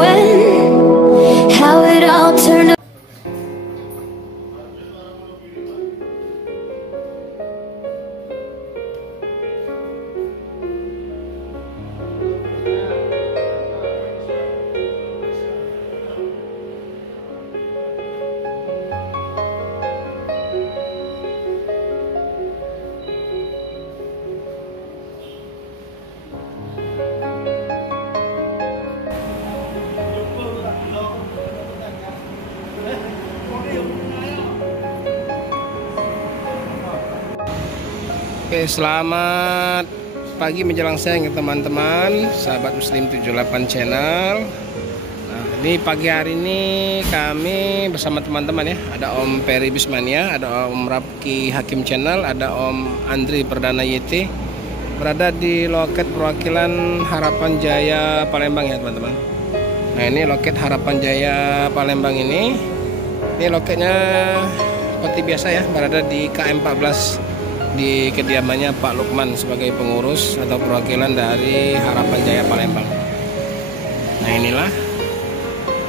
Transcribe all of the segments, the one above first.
when, how it all turned. Oke, selamat pagi menjelang siang ya teman-teman, sahabat Muslim 78 channel. Nah, ini pagi hari ini kami bersama teman-teman ya. Ada Om Peri Bismania, ada Om Rapki Hakim channel, ada Om Andri Perdana YT. Berada di loket perwakilan Harapan Jaya Palembang ya teman-teman. Nah, ini loket Harapan Jaya Palembang ini. Ini loketnya seperti biasa ya, berada di KM 14. Di kediamannya Pak Lukman sebagai pengurus atau perwakilan dari Harapan Jaya Palembang. Nah, inilah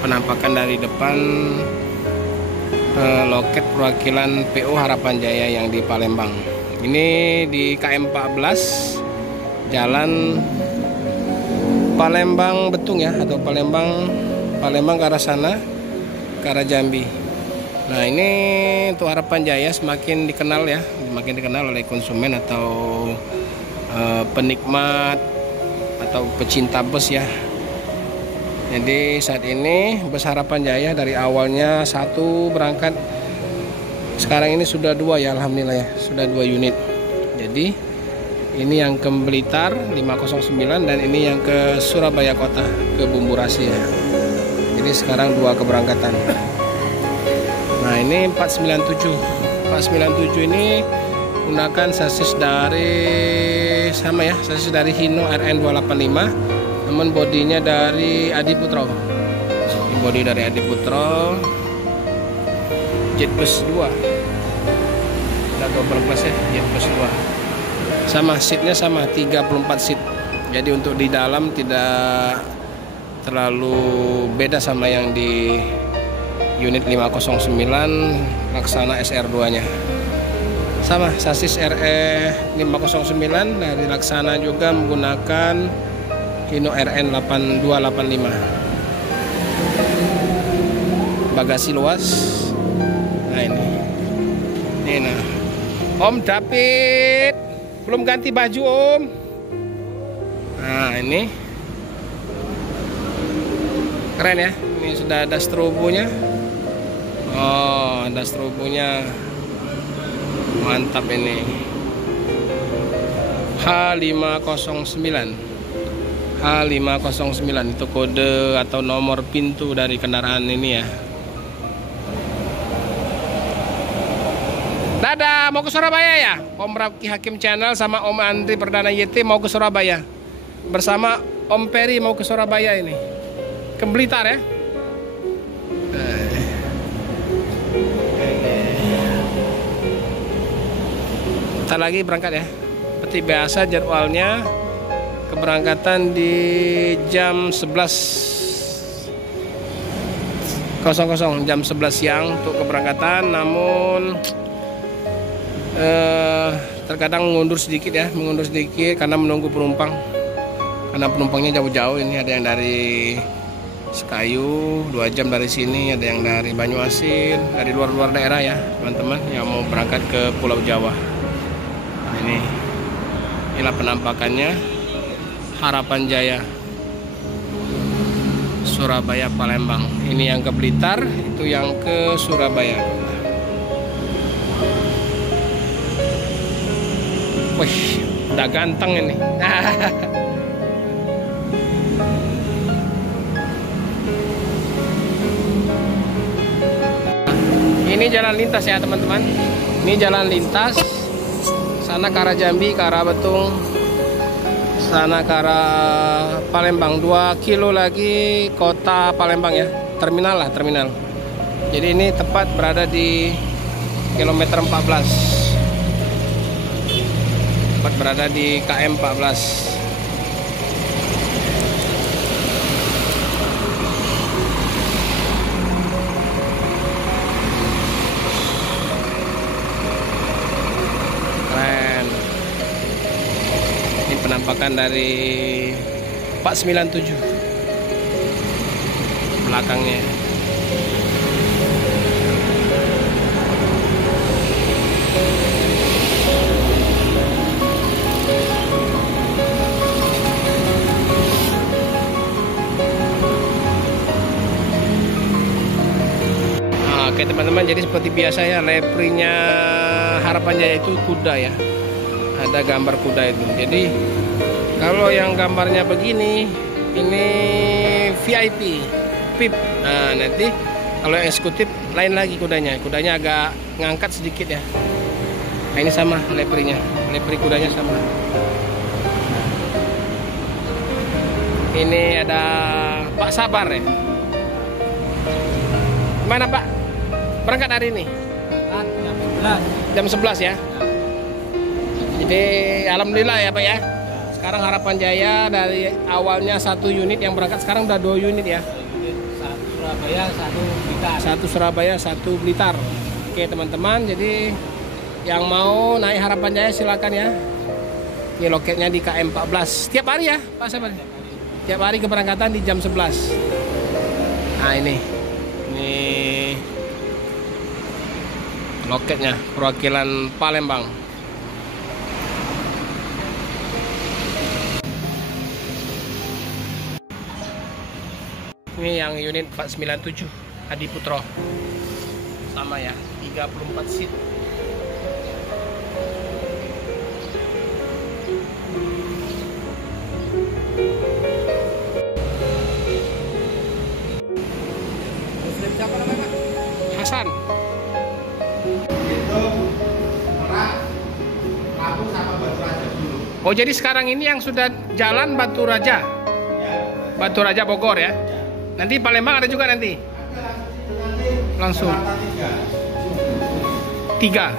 penampakan dari depan loket perwakilan PO Harapan Jaya yang di Palembang. Ini di KM 14 Jalan Palembang Betung ya, atau Palembang ke arah sana, ke arah Jambi. Nah, ini untuk Harapan Jaya semakin dikenal ya, semakin dikenal oleh konsumen atau penikmat atau pecinta bus ya. Jadi saat ini bus Harapan Jaya dari awalnya satu berangkat, sekarang ini sudah dua ya, alhamdulillah ya, sudah 2 unit. Jadi ini yang ke Blitar 509 dan ini yang ke Surabaya Kota, ke Bumburasi ya. Jadi sekarang 2 keberangkatan. Nah, ini 497 ini menggunakan sasis dari sama ya, sasis dari Hino RN 285, namun bodinya dari Adiputro. Ini bodi dari Adiputro, Jetbus 2, ada double class ya, Jetbus 2. Sama seatnya sama 34 seat. Jadi untuk di dalam tidak terlalu beda sama yang di unit 509 Laksana SR2 nya. Sama sasis RE 509 dari Laksana juga menggunakan Hino RN 8285. Bagasi luas. Nah, ini nah, Om David belum ganti baju Om. Nah, ini keren ya, ini sudah ada strobonya. Oh, ada strobonya, mantap ini. H509 itu kode atau nomor pintu dari kendaraan ini ya. Dadah, mau ke Surabaya ya? Om Rapki Hakim channel sama Om Andri Perdana YT mau ke Surabaya. Bersama Om Peri mau ke Surabaya ini. Ke Blitar ya. Bentar lagi berangkat ya. Seperti biasa jadwalnya keberangkatan di jam 11.00, jam 11 siang untuk keberangkatan. Namun terkadang mengundur sedikit karena menunggu penumpang. Karena penumpangnya jauh-jauh, ini ada yang dari Sekayu 2 jam dari sini, ada yang dari Banyuasin, dari luar-luar daerah ya teman-teman yang mau berangkat ke Pulau Jawa. Nah, inilah penampakannya Harapan Jaya Surabaya Palembang. Ini yang ke Blitar, itu yang ke Surabaya. Wih, udah ganteng ini. Ini jalan lintas ya teman-teman. Ini jalan lintas. Sana ke arah Jambi, ke arah Betung, sana ke arah Palembang. 2 kilo lagi kota Palembang ya. Terminal lah, terminal. Jadi ini tepat berada di kilometer 14. Tepat berada di KM 14. bawakan dari 497 belakangnya. Oke teman-teman, jadi seperti biasa ya, leprinya Harapan Jaya itu kuda ya, ada gambar kuda itu. Jadi kalau yang gambarnya begini, ini VIP, VIP. Nah nanti kalau yang eksekutif lain lagi kudanya, kudanya agak ngangkat sedikit ya. Nah ini sama leprinya, lepri kudanya sama. Ini ada Pak Sabar ya. Mana Pak? Berangkat hari ini? Jam 11 ya. Jadi alhamdulillah ya Pak ya. Sekarang Harapan Jaya dari awalnya 1 unit yang berangkat, sekarang udah 2 unit ya. 1 Surabaya, 1 Blitar. 1 Surabaya, 1 Blitar. Oke teman-teman, jadi yang mau naik Harapan Jaya silakan ya. Ini loketnya di KM 14. Tiap hari ya Pak Sabar? Tiap hari keberangkatan di jam 11. Nah ini loketnya, perwakilan Palembang. Ini yang unit 497 Adi Putro, sama ya, 34 seat. Siapa namanya Pak? Hasan. Itu Merak, Lampung sama Batu Raja dulu. Oh jadi sekarang ini yang sudah jalan Batu Raja, Ya, Batu Raja Bogor ya. Nanti Palembang ada juga nanti. Langsung. Jakarta 3. 3.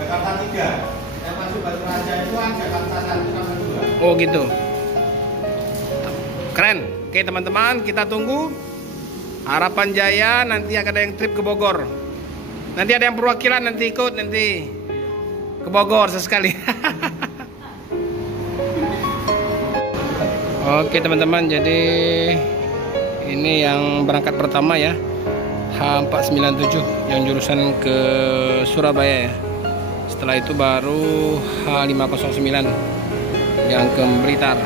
Jakarta 3. Yang masuk Batu Raja itu kan Jakarta 1 sama 2. Oh gitu. Keren. Oke teman-teman, kita tunggu Harapan Jaya nanti akan ada yang trip ke Bogor. Nanti ada yang perwakilan nanti ikut nanti ke Bogor sesekali. Oke teman-teman, jadi ini yang berangkat pertama ya, H497 yang jurusan ke Surabaya ya. Setelah itu baru H509 yang ke Blitar.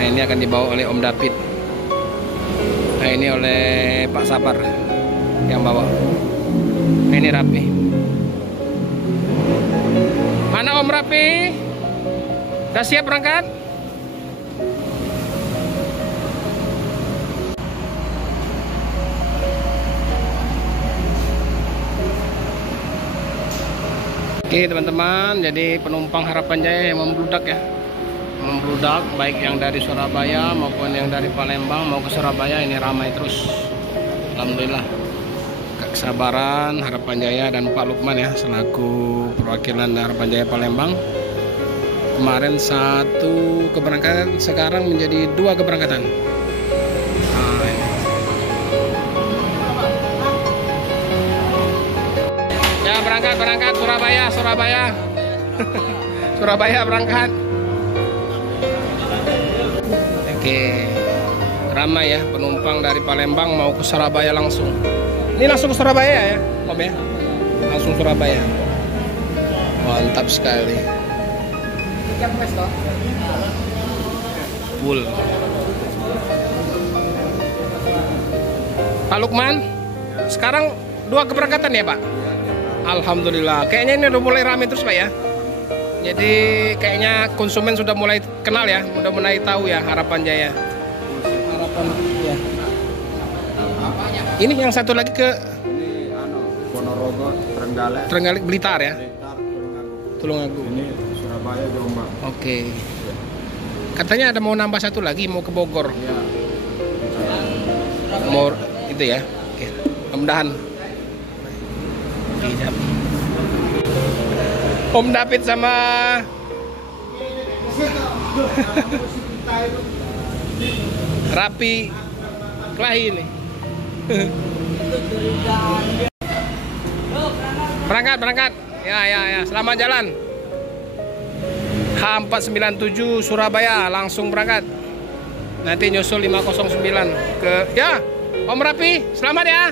Nah ini akan dibawa oleh Om David. Nah ini oleh Pak Sabar yang bawa. Nah ini Rapi. Mana Om Rapi? Udah siap berangkat? Oke teman-teman, jadi penumpang Harapan Jaya yang membludak ya, membludak baik yang dari Surabaya maupun yang dari Palembang mau ke Surabaya, ini ramai terus. Alhamdulillah, kesabaran Harapan Jaya dan Pak Lukman ya selaku perwakilan Harapan Jaya Palembang. Kemarin 1 keberangkatan, sekarang menjadi 2 keberangkatan. Nah, ini. Ya berangkat Surabaya Surabaya berangkat. Oke, ramai ya penumpang dari Palembang mau ke Surabaya langsung. Ini langsung ke Surabaya ya Om ya, langsung Surabaya. Mantap sekali. Full. Pak Lukman, sekarang 2 keberangkatan ya Pak? Alhamdulillah, kayaknya ini udah mulai ramai terus Pak ya. Jadi kayaknya konsumen sudah mulai kenal ya, udah mulai tahu ya Harapan Jaya. Harapan ya. Ini yang satu lagi ke ini Ponorogo, Trenggalek Blitar ya. Tulungagung. Ini Surabaya, Jombang. Oke. Katanya ada mau nambah 1 lagi mau ke Bogor. Ya. Mau itu ya. Oke. Mudah-mudahan. Om David sama Rapi Kelahi ini. Berangkat. Ya. Selamat jalan. H497 Surabaya langsung berangkat. Nanti nyusul 509 ke ya. Om Rapi, selamat ya.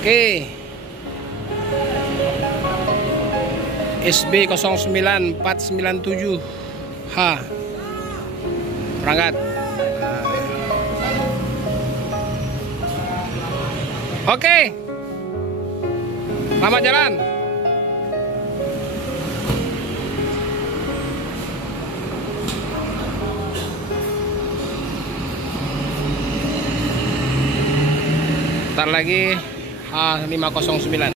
Oke. SB 09497 H berangkat. Oke. Selamat jalan. Ntar lagi H509.